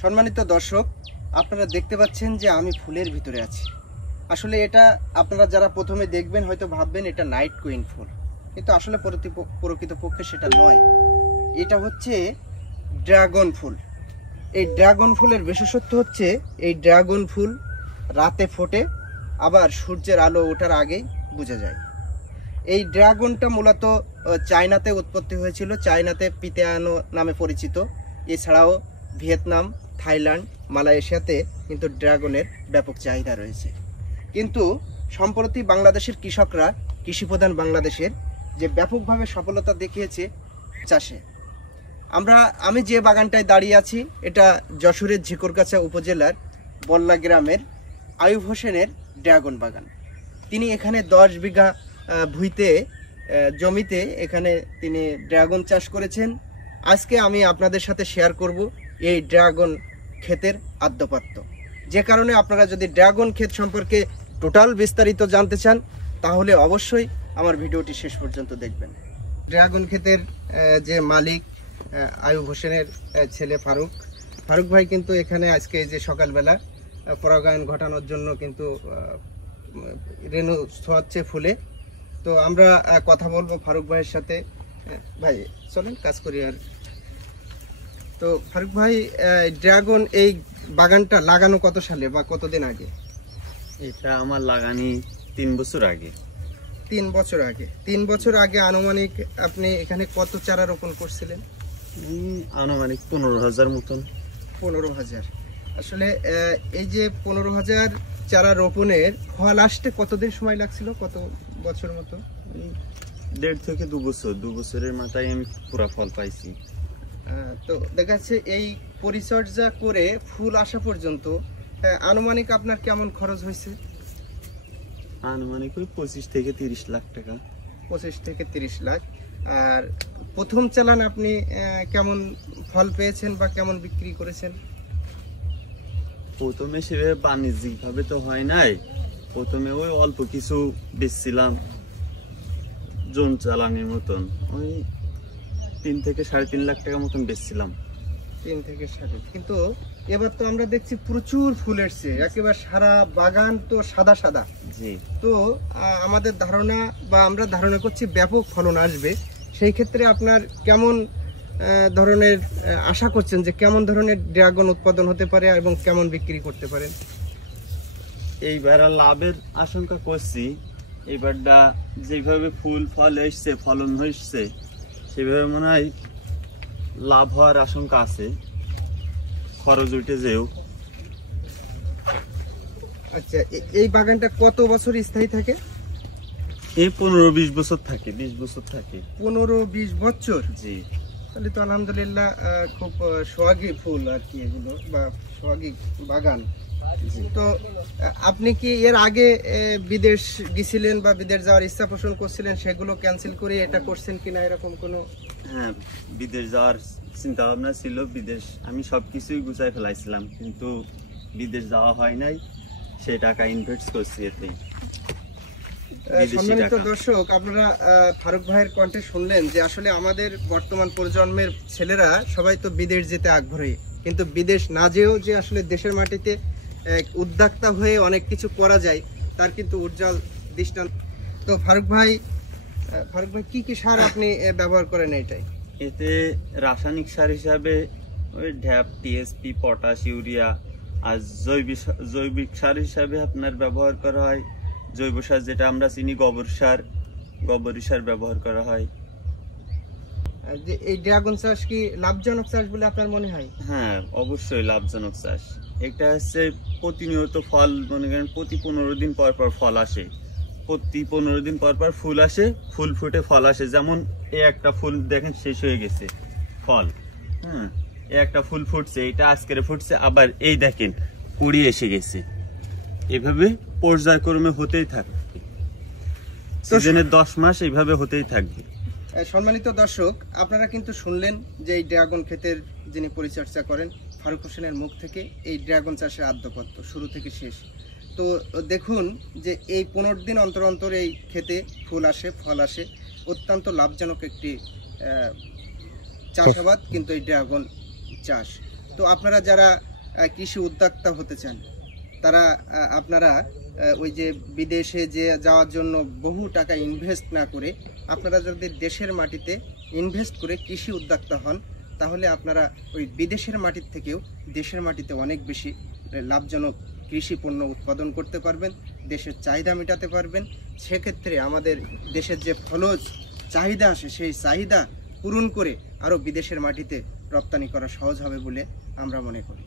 সম্মানিত দর্শক, আপনারা দেখতে পাচ্ছেন যে আমি ফুলের ভিতরে আছি। আসলে এটা আপনারা যারা প্রথমে দেখবেন হয়তো ভাববেন এটা নাইট কুইন ফুল, কিন্তু আসলে প্রকৃতপক্ষে সেটা নয়। এটা হচ্ছে ড্রাগন ফুল। এই ড্রাগন ফুলের বিশেষত্ব হচ্ছে এই ড্রাগন ফুল রাতে ফোটে, আবার সূর্যের আলো ওঠার আগেই বুঝে যায়। এই ড্রাগনটা মূলত চায়নাতে উৎপত্তি হয়েছিল, চায়নাতে পিতেয়ানো নামে পরিচিত। এছাড়াও ভিয়েতনাম, থাইল্যান্ড, মালয়েশিয়াতে কিন্তু ড্রাগনের ব্যাপক চাহিদা রয়েছে। কিন্তু সম্প্রতি বাংলাদেশের কৃষকরা, কৃষিপ্রধান বাংলাদেশের যে ব্যাপকভাবে সফলতা দেখিয়েছে চাষে। আমি যে বাগানটায় দাঁড়িয়ে আছি এটা যশোরের ঝিকরগাছা উপজেলার বল্লা গ্রামের আয়ুব হোসেনের ড্রাগন বাগান। তিনি এখানে 10 বিঘা জমিতে এখানে তিনি ড্রাগন চাষ করেছেন। আজকে আমি আপনাদের সাথে শেয়ার করব এই ড্রাগন ক্ষেতের আদ্যপাত্য। যে কারণে আপনারা যদি ড্রাগন ক্ষেত সম্পর্কে টোটাল বিস্তারিত জানতে চান তাহলে অবশ্যই আমার ভিডিওটি শেষ পর্যন্ত দেখবেন। ড্রাগন ক্ষেতের যে মালিক আয়ুব হোসেনের ছেলে ফারুক ভাই কিন্তু এখানে আজকে যে সকালবেলা পরাগায়ন ঘটানোর জন্য কিন্তু রেণু ছোঁয়াচ্ছে ফুলে। তো আমরা কথা বলবো ফারুক ভাইয়ের সাথে। ভাই চলেন কাজ করি। আর তো ফারুক ভাই, ড্রাগন এই বাগানটা লাগানো কত সালে বা কতদিন আগে? এটা আমার লাগানি 3 বছর আগে। 3 বছর আগে। 3 বছর আগে আনুমানিক আপনি এখানে কত চারা রোপণ করছিলেন? আনুমানিক 15,000 মতন। 15,000। আসলে এই যে 15,000 চারা রোপণের ফল আসতে কতদিন সময় লাগছিল, কত বছর মতো? 1.5 থেকে 2 বছর। 2 বছরের মাথায় আমি পুরো ফল পাইছি। তো দেখা যাচ্ছে এই পরিচর্যা করে ফুল আসা পর্যন্ত আনুমানিক আপনার কেমন খরচ হয়েছে? আনুমানিক 25 থেকে 30 লাখ টাকা। 25 থেকে 30 লাখ। আর প্রথম চালান আপনি কেমন ফল পেয়েছেন বা কেমন বিক্রি করেছেন? প্রথমে সেভাবে বাণিজ্যিক ভাবে তো হয় নাই। প্রথমে ওই অল্প কিছু বেচছিলাম, জন চালানের মতন। ওই 3 থেকে 3.5 লাখ টাকা মতন বেচছিলাম। 3 থেকে 3.5। কিন্তু এবার তো আমরা দেখছি প্রচুর ফুল এসছে, একেবারে সারা বাগান তো সাদা সাদা। জি। তো আমাদের ধারণা বা আমরা ধারণা করছি ব্যাপক ফলন আসবে। সেই ক্ষেত্রে আপনার কেমন ধরনের আশা করছেন যে কেমন ধরনের ড্রাগন উৎপাদন হতে পারে এবং কেমন বিক্রি করতে পারেন? এইবার লাভের আশঙ্কা করছি। এইবারটা যেভাবে ফুল ফল এসছে, ফলন হয়েছে, সেভাবে মনে হয় লাভ হওয়ার আশঙ্কা আছে। খরচ উঠে যেও। আচ্ছা, এই বাগানটা কত বছর স্থায়ী থাকে? এই 15-20 বছর থাকে। 20 বছর থাকে। 15-20 বছর? জি। তাহলে তো আলহামদুলিল্লাহ খুব সোহাগী ফুল আর কি এগুলো, বা সোহাগী বাগান। তো আপনি কি এর আগে বিদেশ গেছিলেন বা বিদেশ যাওয়ার ইচ্ছা পোষণ করছিলেন, সেগুলো ক্যান্সেল করে এটা করছেন কিনা, এরকম কোনো? হ্যাঁ, বিদেশ যাওয়ার চিন্তা ভাবনা ছিল। বিদেশ আমি সবকিছুই গুছাই ফেলাইছিলাম, কিন্তু বিদেশ যাওয়া হয় নাই। সেই টাকা ইনভেস্ট করছি এতেই। সম্মানিত দর্শক, আপনারা ফারুক ভাইয়ের কণ্ঠে শুনলেন যে আসলে আমাদের বর্তমান প্রজন্মের ছেলেরা সবাই তো বিদেশ যেতে আগ্রহী, কিন্তু বিদেশ না যেও যে আসলে দেশের মাটিতে উদ্যোক্তা হয়ে অনেক কিছু করা যায় তার কিন্তু উজ্জ্বল দৃষ্টান্ত। তো ফারুক ভাই কি কি সার আপনি ব্যবহার করেন এটাই? এতে রাসায়নিক সার হিসাবে ওই ঢ্যাপ, টিএসপি, পটাশ, ইউরিয়া, আর জৈবিক সার হিসাবে আপনার ব্যবহার করা হয় জৈব সার, যেটা আমরা চিনি গোবর সার ব্যবহার করা হয়। এই ড্রাগন চাষ কি লাভজনক চাষ বলে আপনার মনে হয়? হ্যাঁ, অবশ্যই লাভজনক চাষ। এটা হচ্ছে প্রতিনিয়ত ফল, মনে করেন প্রতি 15 দিন পর পর ফল আসে। প্রতি 15 দিন পর পর ফুল আসে, ফুল ফুটে ফল আসে। যেমন এই একটা ফুল দেখেন শেষ হয়ে গেছে ফল। এই একটা ফুল ফুটছে, এটা আজকের ফুটছে, আবার এই দেখেন কুড়ি এসে গেছে। এভাবে পর্যায়ক্রমে হতেই থাকবে। সিজনের 10 মাস এইভাবে হতেই থাকবে। সম্মানিত দর্শক, আপনারা কিন্তু শুনলেন যে এই ড্রাগন ক্ষেতের যিনি পরিচর্যা করেন ফারুক হোসেনের মুখ থেকে এই ড্রাগন চাষের আদ্যপাত্য শুরু থেকে শেষ। তো দেখুন যে এই 15 দিন অন্তর অন্তর এই ক্ষেতে ফুল আসে, ফল আসে। অত্যন্ত লাভজনক একটি চাষাবাদ কিন্তু এই ড্রাগন চাষ। তো আপনারা যারা কৃষি উদ্যোক্তা হতে চান, তারা আপনারা ওই যে বিদেশে যে যাওয়ার জন্য বহু টাকা ইনভেস্ট না করে আপনারা যদি দেশের মাটিতে ইনভেস্ট করে কৃষি উদ্যোক্তা হন, তাহলে আপনারা ওই বিদেশের মাটির থেকেও দেশের মাটিতে অনেক বেশি লাভজনক কৃষি পণ্য উৎপাদন করতে পারবেন, দেশের চাহিদা মেটাতে পারবেন। সেক্ষেত্রে আমাদের দেশের যে ফলজ চাহিদা আসে সেই চাহিদা পূরণ করে আরও বিদেশের মাটিতে রপ্তানি করা সহজ হবে বলে আমরা মনে করি।